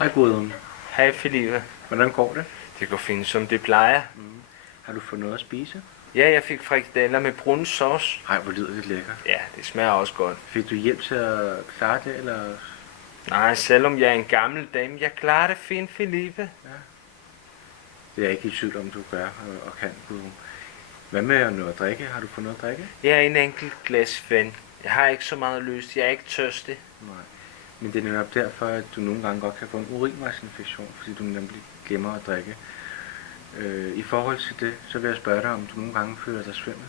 Hej Gudrun. Hej Felipe. Hvordan går det? Det går fint som det plejer. Har du fået noget at spise? Ja, jeg fik frikadeller med brun sauce. Ej, hvor lyder det lækkert. Ja, det smager også godt. Fik du hjælp til at klare det, eller? Nej, selvom jeg er en gammel dame, jeg klarer det fint, Felipe. Det er jeg ikke i tvivl om, du gør og kan, Gudrun. Hvad med noget at drikke? Har du fået noget at drikke? Jeg er en enkelt glas vand. Jeg har ikke så meget lyst. Jeg er ikke tørstig. Nej. Men det er netop derfor, at du nogle gange godt kan få en urinvejsinfektion, fordi du nemlig glemmer at drikke. I forhold til det, så vil jeg spørge dig, om du nogle gange føler dig svimmel.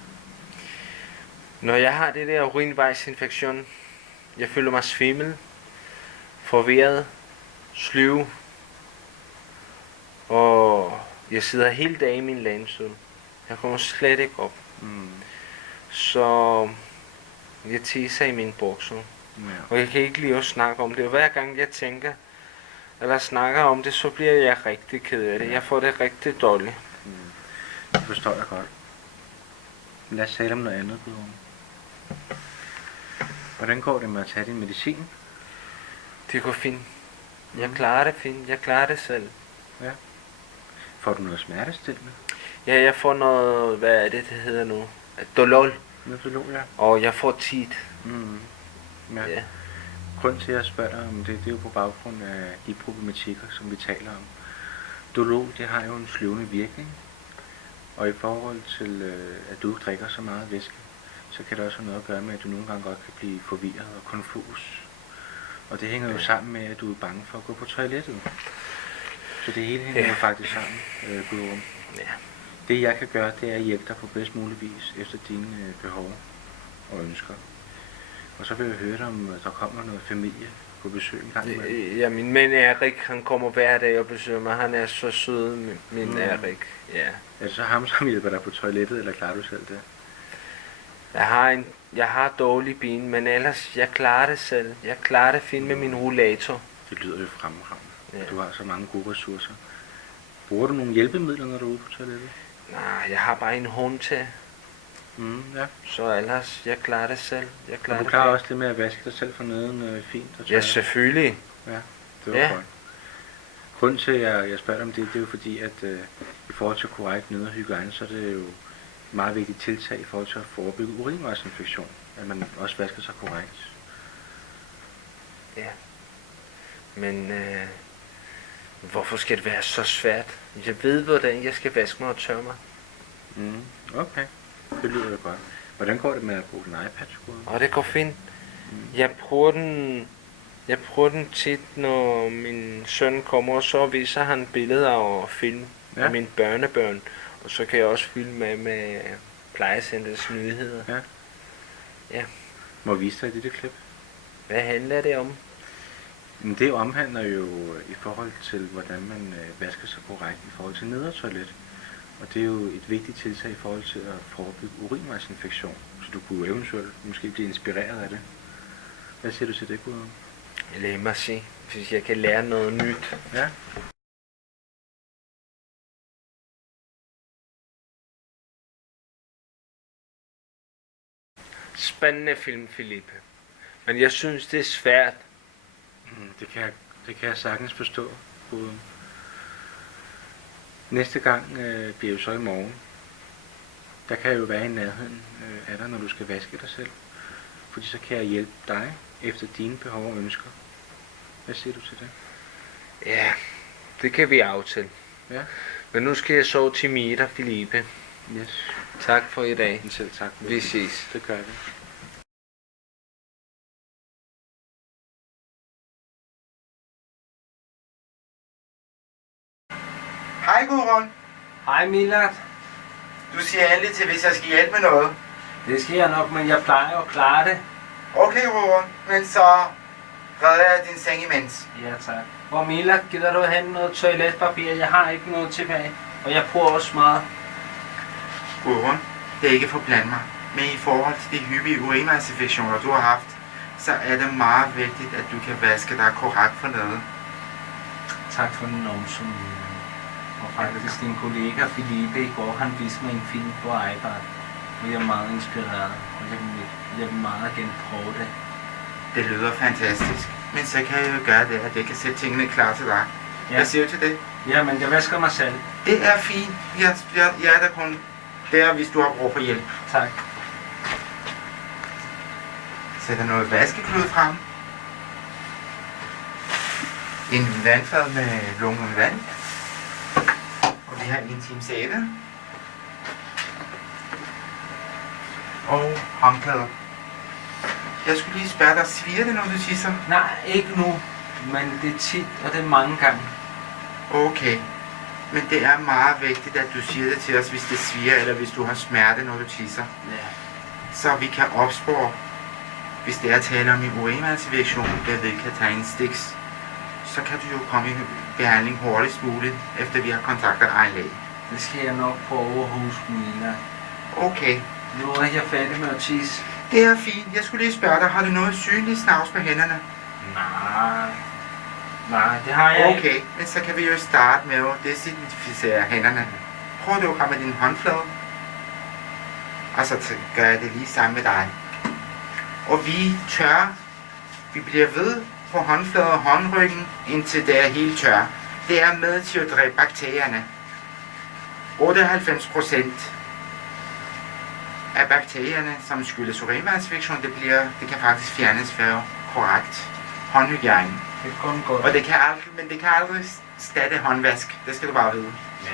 Når jeg har det der urinvejsinfektion, jeg føler mig svimmel, forvirret, sløv, og jeg sidder hele dagen i min lænestol. Jeg kommer slet ikke op. Så jeg tisser i min bukser. Ja. Og jeg kan ikke lide at snakke om det. Og hver gang jeg tænker, eller snakker om det, så bliver jeg rigtig ked af det. Jeg får det rigtig dårligt. Det forstår jeg godt. Lad os tale om noget andet, Gudrun. Hvordan går det med at tage din medicin? Det går fint. Jeg klarer det fint. Jeg klarer det selv. Ja. Får du noget smertestillende? Ja, jeg får noget, hvad er det hedder nu? Dolol. Noget ja. Og jeg får tit. Ja. Ja. Grunden til, at jeg spørger dig om det, det er jo på baggrund af de problematikker, som vi taler om. Dolol, det har jo en sløvende virkning. Og i forhold til, at du ikke drikker så meget væske, så kan det også have noget at gøre med, at du nogle gange godt kan blive forvirret og konfus. Og det hænger jo sammen med, at du er bange for at gå på toilettet. Så det hele hænger jo faktisk sammen, Gudrun. Ja. Det jeg kan gøre, det er at hjælpe dig på bedst mulig vis efter dine behov og ønsker. Og så vil jeg høre dig, om der kommer noget familie på besøg en gang imellem. Ja, min mand Erik, han kommer hver dag og besøger mig. Han er så sød, min Erik. Ja. Er det så ham, som hjælper dig på toilettet, eller klarer du selv det? Jeg har dårlige ben, men ellers, jeg klarer det selv. Jeg klarer det fint med min rollator. Det lyder jo fremragende. Ja. Du har så mange gode ressourcer. Bruger du nogle hjælpemidler, når du er ude på toilettet? Nej, jeg har bare en hund til. Ja. Så ellers, jeg klarer det selv. Og du klarer også det med at vaske dig selv for neden fint og tørre? Ja, selvfølgelig. Ja, det var godt. Grunden til, at jeg spørger dig om det, det er jo fordi, at i forhold til korrekt ned- og hygiejne, så er det jo et meget vigtigt tiltag i forhold til at forebygge urinvejsinfektion, at man også vasker sig korrekt. Ja. Men hvorfor skal det være så svært? Jeg ved, hvordan jeg skal vaske mig og tørre mig. Okay, det lyder jo godt. Hvordan går det med at bruge din iPad? Og det går fint. Jeg bruger den tit, når min søn kommer, og så viser han billeder og film af mine børnebørn. Og så kan jeg også filme med plejecenterets nyheder. Ja. Må jeg vise dig et lille klip? Hvad handler det om? Men det omhandler jo i forhold til, hvordan man vasker sig korrekt i forhold til nedertoilet. Og det er jo et vigtigt tiltag i forhold til at forebygge urinvejsinfektion. Så du kunne eventuelt måske blive inspireret af det. Hvad siger du til det, Gudrun? Lad mig se, hvis jeg kan lære noget nyt. Ja. Spændende film, Felipe. Men jeg synes, det er svært. Det kan jeg sagtens forstå, Gudrun. Næste gang bliver jo så i morgen. Der kan jeg jo være i nærheden af dig, når du skal vaske dig selv. Fordi så kan jeg hjælpe dig efter dine behov og ønsker. Hvad siger du til det? Ja, det kan vi aftale. Ja. Men nu skal jeg sove til middag, Felipe. Yes. Tak for i dag. Selv tak. Vi ses. Det gør vi. Hej Gudrun. Hej Milad. Du siger endelig til, hvis jeg skal hjælpe med noget. Det skal jeg nok, men jeg plejer at klare det. Okay Gudrun, men så redder jeg din seng imens. Ja, tak. Og Milad, gider du hente noget toiletpapir? Jeg har ikke noget tilbage. Og jeg bruger også meget. Gudrun, det er ikke for at blande mig, men i forhold til de hyppige urinvejsinfektioner, du har haft, så er det meget vigtigt, at du kan vaske dig korrekt for nede. Tak for den omsorg. Og faktisk din kollega Felipe i går, han viste mig en film på iPad. Og jeg er meget inspireret, og jeg vil meget gerne prøve det. Det lyder fantastisk. Men så kan jeg jo gøre det, at jeg kan sætte tingene klar til dig. Ja. Hvad siger du til det? Ja, men jeg vasker mig selv. Det er fint. Jeg er der kun der, hvis du har brug for hjælp. Tak. Sætter noget vaskeklud frem. En vandfad med lunken vand. Og vi har en time sæbe. Og håndklæder. Jeg skulle lige spørge dig, sviger det, når du tisser? Nej, ikke nu. Men det er tit, og det er mange gange. Okay. Men det er meget vigtigt, at du siger det til os, hvis det sviger, eller hvis du har smerte, når du tisser. Ja. Så vi kan opspore, hvis det er tale om en urinvejsinfektion, der vi kan tage en stiks. Så kan du jo komme i behandling hurtigst muligt, efter vi har kontaktet egen læge. Det skal jeg nok prøve hos Mila. Okay. Nu er jeg færdig med at tisse. Det er fint. Jeg skulle lige spørge dig, har du noget synligt snavs på hænderne? Nej, det har jeg ikke. Okay, men så kan vi jo starte med at desinficere hænderne. Prøv du at komme med din håndflade. Og så gør jeg det lige sammen med dig. Og vi tørrer. Vi bliver ved på håndfladen og håndryggen, indtil det er helt tør. Det er med til at dræbe bakterierne. 98% af bakterierne, som skyldes urinvejsinfektion, det kan faktisk fjernes for korrekt håndhygiejne. Det er kun godt. Og det kan aldrig erstatte håndvask. Det skal du bare vide. Ja.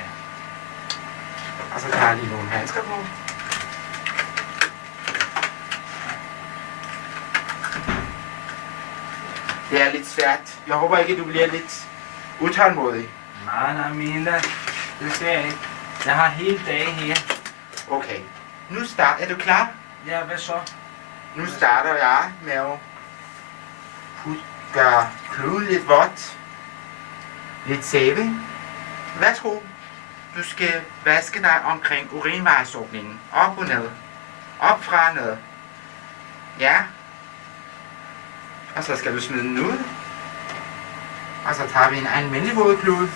Og så tager jeg lige nogle handsker på. Det er lidt svært. Jeg håber ikke, at du bliver lidt utålmodig. Nej, Mila. Det skal jeg ikke. Jeg har hele dagen her. Okay. Nu er du klar? Ja, hvad så? Nu starter jeg med at gøre kluden lidt vådt. Lidt sæbe. Værsgo. Du skal vaske dig omkring urinvejsåbningen. Op og ned. Op fra ned. Ja. Og så skal du smide den ud. Og så tager vi en almindelig vådklude.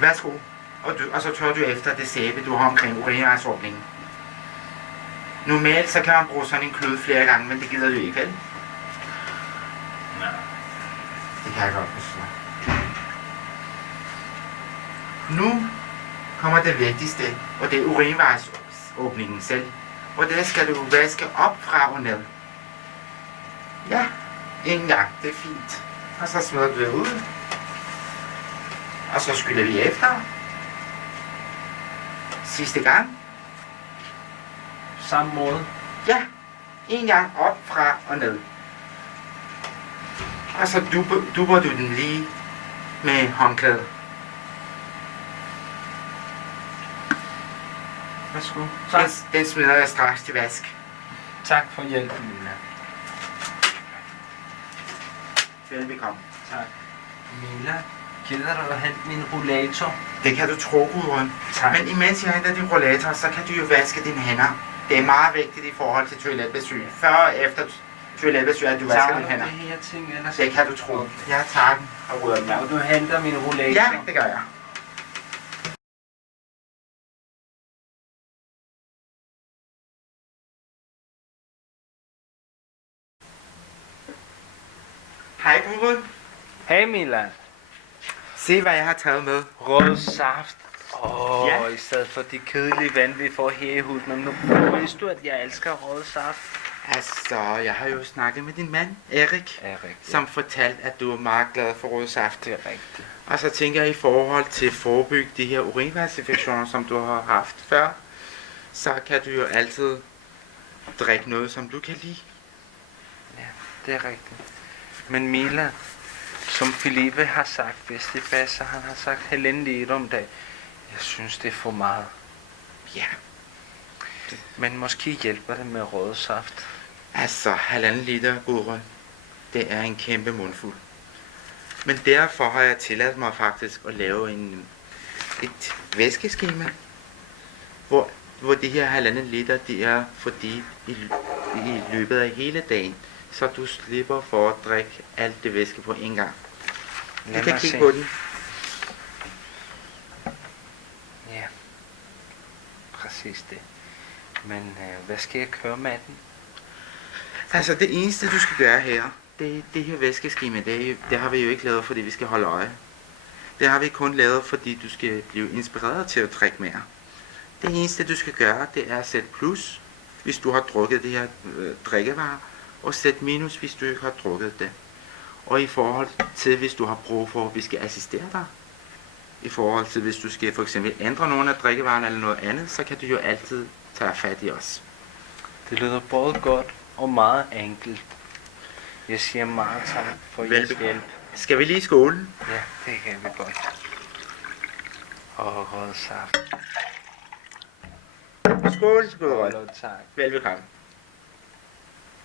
Værsgo. Og så tør du efter det sæbe, du har omkring urinvejsåbningen. Normalt så kan man bruge sådan en klud flere gange, men det gider du ikke, vel? Nej. Det kan jeg godt forstå. Nu kommer det vigtigste, og det er urinvejsåbningen selv. Og det skal du vaske op fra og ned. Ja, en gang, det er fint. Og så smider du det ud. Og så skyller vi efter. Sidste gang. Samme måde. Ja, en gang op fra og ned. Og så dupper du den lige med håndklædet. Værsgo. Tak. Den smider jeg straks til vask. Tak for hjælpen, Mila. Velbekomme. Tak. Mila, gider du at hente min rollator? Det kan du tro, Gudrun. Tak. Men imens jeg henter din rollator, så kan du jo vaske dine hænder. Det er meget vigtigt i forhold til toiletbesøg. Før og efter toiletbesøg, at du vasker dine hænder. det her ting, ellers... Det kan du tro. Jeg tager den og rydder den af. Og du henter min rollator? Ja, det gør jeg. Hej, Gudrun. Hey Mila. Se, hvad jeg har taget med. Rød saft. Ja. I stedet for de kedelige vand, vi får her i huset. Men nu vidste du, at jeg elsker rød saft. Altså, jeg har jo snakket med din mand, Erik, Ja, rigtigt. som fortalte, at du er meget glad for rød saft. Det er rigtigt. Og så tænker jeg i forhold til at forebygge de her urinvejsinfektioner, som du har haft før, så kan du jo altid drikke noget, som du kan lide. Ja, det er rigtigt. Men Mila, som Filippe har sagt, hvis det passer, han har sagt 1,5 liter om dagen. Jeg synes, det er for meget. Ja. Men måske hjælper det med rød saft. Altså, 1,5 liter, Gudrun, det er en kæmpe mundfuld. Men derfor har jeg tilladt mig faktisk at lave et væskeskema, hvor de her 1,5 liter, de er fordelt i løbet af hele dagen, så du slipper for at drikke alt det væske på en gang. Du kan kigge på den. Ja. præcis det. Men hvad skal jeg køre med den? Altså det eneste du skal gøre her, det her væskeskema, det har vi jo ikke lavet, fordi vi skal holde øje. Det har vi kun lavet, fordi du skal blive inspireret til at drikke mere. Det eneste du skal gøre, det er at sætte plus, hvis du har drukket det her drikkevarer, og sætte minus, hvis du ikke har drukket det. Og i forhold til, hvis du har brug for, at vi skal assistere dig, i forhold til, hvis du skal for eksempel ændre nogle af drikkevarerne eller noget andet, så kan du jo altid tage fat i os. Det lyder både godt og meget enkelt. Jeg siger meget tak for jeres hjælp. Skal vi lige i skolen? Ja, det kan vi godt. Og rød saft. Skål, skål. Tak. Velbekomme.